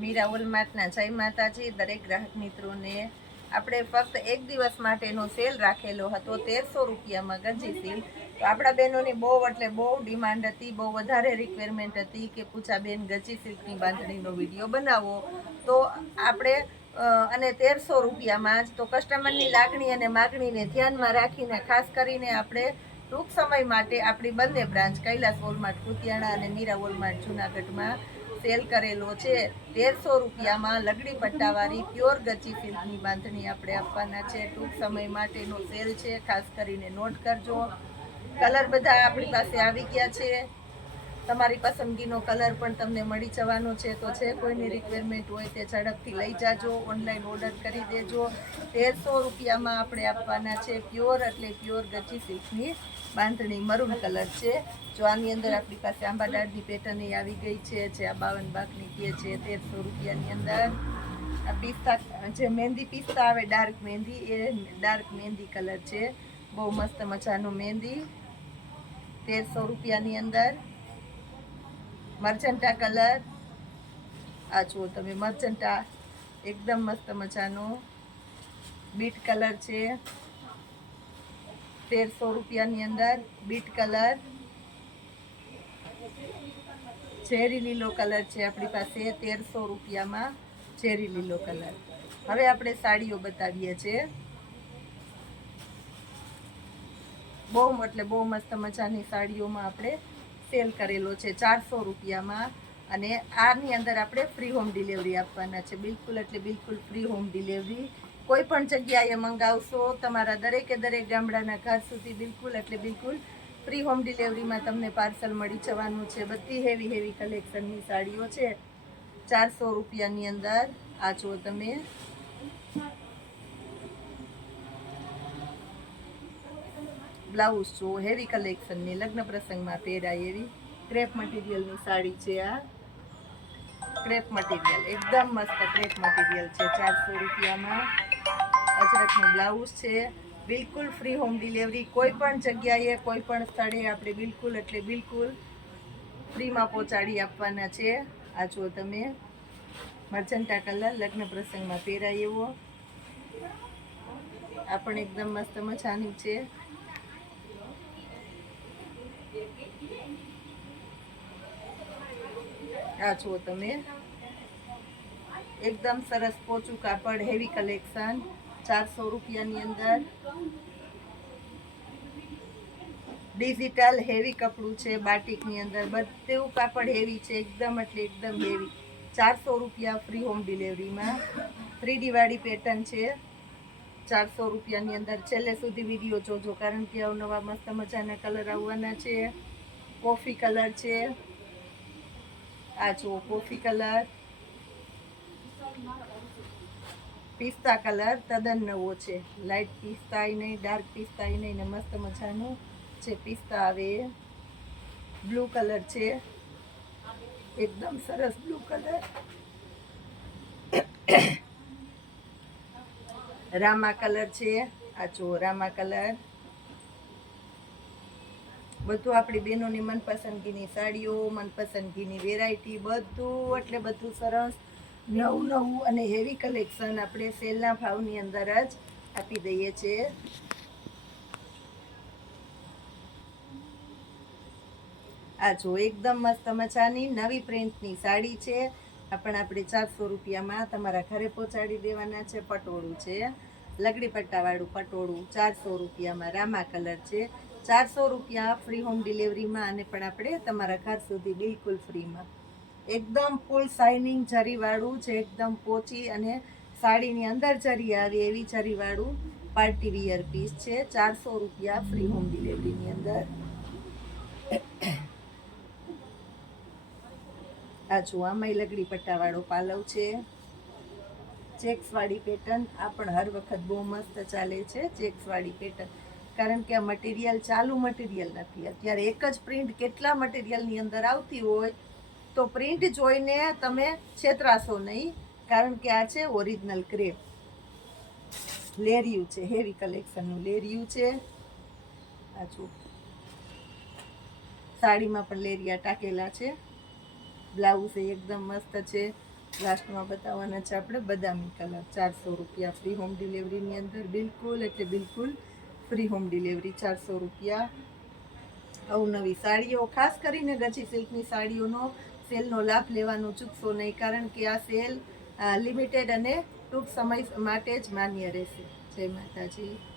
મીરા વોલમાર્ટના જય માતાજી. દરેક ગ્રાહક મિત્રોને આપણે ફક્ત એક દિવસ માટેનો સેલ રાખેલો હતો 1300 રૂપિયામાં ગંજી સેલ. તો આપણા બહેનોની બહુ એટલે બહુ ડિમાન્ડ હતી, બહુ વધારે રિક્વાયરમેન્ટ હતી કે પૂછાબેન ગંજી સિલ્કની બાંધણીનો વિડીયો બનાવો. તો આપણે અને 1300 રૂપિયામાં જ, તો કસ્ટમરની લાગણી અને માગણીને ધ્યાનમાં રાખીને ખાસ કરીને આપણે ટૂંક સમય માટે આપણી બંને બ્રાન્ચ કૈલાસ વોલમાર્ટ કુતિયાણા અને મીરા વોલમાર્ટ જૂનાગઢમાં સેલ કરેલો છે. 1300 રૂપિયામાં લગડી પટ્ટાવાળી પ્યોર ગચ્ચી સિલ્કની બાંધણી આપણે આપવાના છે. ટૂંક સમય માટેનો સેલ છે, ખાસ કરીને નોટ કરજો. કલર બધા આપણી પાસે આવી ગયા છે. તમારી પસંદગીનો કલર પણ તમને મળી જવાનો છે. તો છે કોઈની રિક્વાયરમેન્ટ હોય તે ઝડપથી લઈ જાજો, ઓનલાઈન ઓર્ડર કરી દેજો. 1300 રૂપિયામાં આપણે આપવાના છે પ્યોર એટલે પ્યોર ગચ્ચી સિલ્કની બાંધણી. મરૂન કલર છે. જો આની અંદર આપણી પાસે આંબા ડાળની પેટર્ન આવી ગઈ છે, જે આ 52 બાકની કે છે 1300 રૂપિયાની અંદર. આ પિસ્તા જે મહેંદી પિસ્તા આવે, ડાર્ક મહેંદી, એ ડાર્ક મહેંદી કલર છે. બહુ મસ્ત મજાનો મહેંદી 1300 રૂપિયાની અંદર. મર્ચન્ટા કલર, આ જુઓ તમે, મર્ચન્ટા એકદમ મસ્ત મજાનો બીટ કલર છે 1300 રૂપિયાની અંદર. બીટ કલર, ચેરી લીલો કલર છે આપણી પાસે 1300 રૂપિયામાં, ચેરી લીલો કલર. હવે આપણે સાડીઓ બતાવીએ છીએ. બહુ એટલે બહુ મસ્ત મજાની સાડીઓમાં આપણે સેલ કરેલો છે 400 રૂપિયામાં. અને આની અંદર આપણે ફ્રી હોમ ડિલિવરી આપવાના છે. બિલકુલ એટલે બિલકુલ ફ્રી હોમ ડિલિવરી. કોઈ પણ જગ્યાએ મંગાવશો, તમારા દરેકે દરેક ગામડાના ઘર સુધી બિલકુલ એટલે બિલકુલ ફ્રી હોમ ડિલિવરીમાં તમને પાર્સલ મળી જવાનું છે. બધી હેવી હેવી કલેક્શનની સાડીઓ છે 400 રૂપિયાની અંદર. આ જુઓ તમે, બ્લાઉઝ જો હેવી કલેક્શનની, લગ્ન પ્રસંગમાં પહેરાય એવી ક્રેપ મટીરિયલની સાડી છે. આ ક્રેપ મટીરિયલ એકદમ મસ્ત ક્રેપ મટીરિયલ છે 400 રૂપિયામાં. અજરકનું બ્લાઉઝ છે. બિલકુલ ફ્રી હોમ ડિલિવરી. કોઈ પણ જગ્યાએ કોઈ પણ સ્થળે આપણે બિલકુલ એટલે બિલકુલ ફ્રીમાં પહોંચાડી આપવાના છે. આ જુઓ તમે, મર્ચન્ટા કલર, લગ્ન પ્રસંગમાં પહેરાય એવો. આ પણ એકદમ મસ્ત મજાની છે. આ જુઓ તમે, એકદમ સરસ પોચું કાપડ, હેવી કલેક્શન 400 રૂપિયાની અંદર. ડિજિટલ હેવી કપડું છે બાટિકની અંદર. બધું કાપડ હેવી છે, એકદમ એટલે એકદમ હેવી. 400 રૂપિયા ફ્રી હોમ ડિલિવરીમાં. 3D વાળી પેટર્ન છે 400 રૂપિયાની અંદર. છેલ્લે સુધી વિડીયો જોજો, કારણ કે અવનવા મસ્ત મજાના કલર આવવાના છે. કોફી કલર છે. આ જુઓ કોફી કલર, પિસ્તા કલર તદ્દન નવો છે. લાઇટ પિસ્તા નહીં, ડાર્ક પિસ્તા નહીં, ને મસ્ત મજાનું જે પિસ્તા આવે એ. બ્લુ કલર છે, એકદમ સરસ બ્લુ કલર. રામા કલર છે. આ જુઓ રામા કલર. બધું આપણી બહેનોની મનપસંદગીની સાડીઓ, મનપસંદગીની વેરાયટી, બધું એટલે બધું સરસ નવું નવું અને હેવી કલેક્શન આપણે સેલના ભાવની અંદર જ આપી દઈએ છીએ. આ જો એકદમ મસ્ત મજાની નવી પ્રિન્ટની સાડી છે. પણ આપણે 400 રૂપિયામાં તમારા ઘરે પહોંચાડી દેવાના છે. પટોળું છે, લગડી પટ્ટાવાળું પટોળું 400 રૂપિયામાં. રામા કલર છે. 400 રૂપિયા ફ્રી હોમ ડિલિવરીમાં. અને પણ આપણે તમારા ઘર સુધી બિલકુલ ફ્રીમાં. એકદમ ફૂલ શાઇનિંગ જરીવાળું છે, એકદમ પોચી અને સાડીની અંદર જરી આવે એવી જરીવાળું પાર્ટી વિયર પીસ છે. 400 રૂપિયા ફ્રી હોમ ડિલિવરીની અંદર. આ જો આમાંય લગડી પટ્ટાવાળો પાલવ છે, ચેક્સવાળી પેટર્ન. આ પણ હર વખત બહુ મસ્ત ચાલે છે ચેક્સવાળી પેટર્ન, કારણ કે આ મટીરિયલ ચાલુ મટીરિયલ નથી. અત્યારે એક જ પ્રિન્ટ કેટલા મટીરિયલની અંદર આવતી હોય, તો પ્રિન્ટ જોઈને તમે છેતરાશો નહીં, કારણ કે આ છે ઓરિજિનલ ક્રેપ. લેરિયું છે, હેવી કલેક્શનનું લેરિયું છે. આ જો સાડીમાં પણ લેરિયા ટાકેલા છે. બ્લાઉઝ એકદમ મસ્ત છે. લાસ્ટમાં બતાવવાના છે આપણે બદામી કલર 400 રૂપિયા ફ્રી હોમ ડિલિવરીની અંદર, બિલકુલ એટલે બિલકુલ ફ્રી હોમ ડિલિવરી 400 રૂપિયા. અવનવી સાડીઓ, ખાસ કરીને ગજી સિલ્કની સાડીઓનો સેલનો લાભ લેવાનું ચૂકશો નહીં, કારણ કે આ સેલ લિમિટેડ અને ટૂંક સમય માટે જ માન્ય રહેશે. જય માતાજી.